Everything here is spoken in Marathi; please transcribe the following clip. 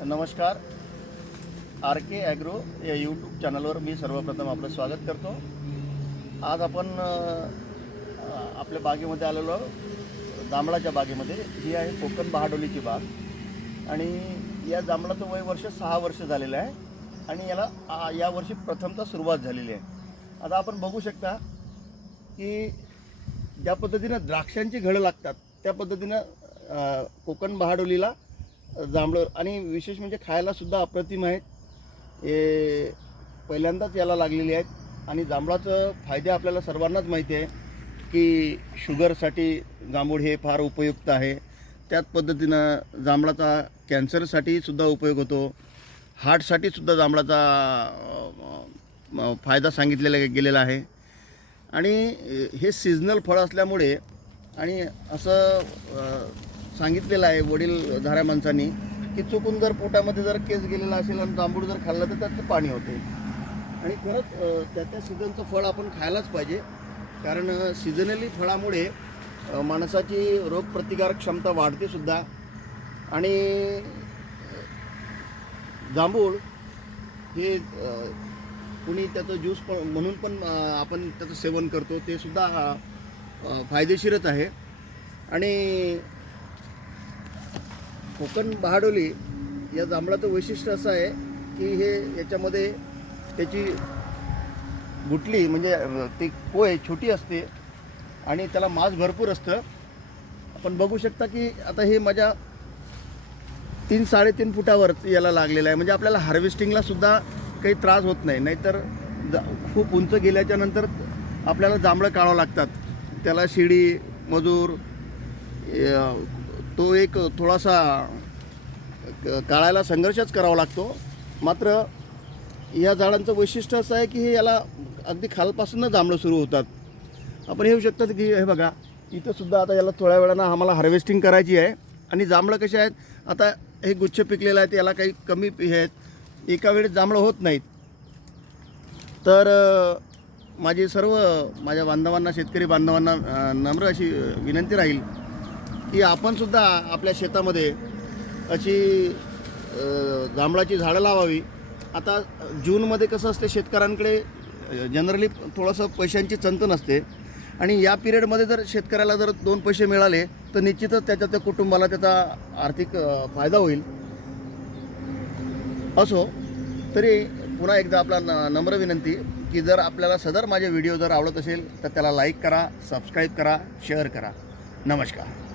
नमस्कार. आर के ॲग्रो या यूट्यूब चॅनलवर मी सर्वप्रथम आपलं स्वागत करतो. आज आपण आपल्या बागेमध्ये आलेलो जांभळाच्या बागेमध्ये. ही आहे कोकण बहाडोलीची बाग. आणि या जांभळाचं वय वर्ष सहा वर्ष झालेलं आहे. आणि याला या यावर्षी प्रथमतः सुरुवात झालेली आहे. आता आपण बघू शकता की ज्या पद्धतीनं द्राक्षांची घडं लागतात त्या पद्धतीनं कोकण बहाडोलीला जांभळं. आणि विशेष म्हणजे खायलासुद्धा अप्रतिम आहेत. हे पहिल्यांदाच याला लागलेली आहेत. आणि जांभळाचं फायदे आपल्याला सर्वांनाच माहिती आहे की शुगरसाठी जांभूळ हे फार उपयुक्त आहे. त्याच पद्धतीनं जांभळाचा कॅन्सरसाठी सुद्धा उपयोग होतो. हार्टसाठी सुद्धा जांभळाचा फायदा सांगितलेला गेलेला आहे. आणि हे सीजनल फळ असल्यामुळे आणि असं सांगितलेलं आहे वडील धाऱ्या माणसांनी की चुकून जर पोटामध्ये जर केस गेलेला असेल आणि जांभूळ जर खाल्लं तर त्याचं पाणी होते. आणि खरंच त्या त्या सीझनचं फळ आपण खायलाच पाहिजे. कारण सिजनली फळामुळे माणसाची रोगप्रतिकारक क्षमता वाढते सुद्धा. आणि जांभूळ हे कुणी त्याचं ज्यूस पण म्हणून पण आपण त्याचं सेवन करतो. ते सुद्धा फायदेशीरच आहे. आणि कोकण बहाडोली या जांभळाचं वैशिष्ट्य असं आहे की हे याच्यामध्ये त्याची गुटली म्हणजे ती कोय छोटी असते आणि त्याला मांस भरपूर असतं. आपण बघू शकता की आता हे माझ्या तीन साडेतीन फुटावर याला लागलेलं आहे. म्हणजे आपल्याला हार्वेस्टिंगला सुद्धा काही त्रास होत नाही. नाहीतर जा खूप उंच गेल्याच्यानंतर आपल्याला जांभळं काढावं लागतात. त्याला शिडी मजूर तो एक थोडासा क- काढायला संघर्षच करावा लागतो. मात्र या झाडांचं वैशिष्ट्य असं आहे की हे याला अगदी खालपासून जांभळं सुरू होतात. आपण येऊ शकतात की हे बघा इथंसुद्धा आता याला थोड्या वेळानं आम्हाला हार्वेस्टिंग करायची आहे आणि जांभळं कसे आहेत? आता हे गुच्छ पिकलेलं आहे याला काही कमी हे आहेत. एका वेळेस जांभळं होत नाहीत. तर माझे सर्व माझ्या बांधवांना शेतकरी बांधवांना नम्र अशी विनंती राहील की आपणसुद्धा आपल्या शेतामध्ये अशी जांभळाची झाडं लावावी. आता जूनमध्ये कसं असते शेतकऱ्यांकडे जनरली थोडंसं पैशांची चंतन असते आणि या पिरियडमध्ये जर शेतकऱ्याला जर दोन पैसे मिळाले तर निश्चितच त्याच्या त्या कुटुंबाला त्याचा आर्थिक फायदा होईल. असो तरी पुन्हा एकदा आपला न नम्र विनंती की जर आपल्याला सदर माझे व्हिडिओ जर आवडत असेल तर त्याला लाईक करा सबस्क्राईब करा शेअर करा. नमस्कार.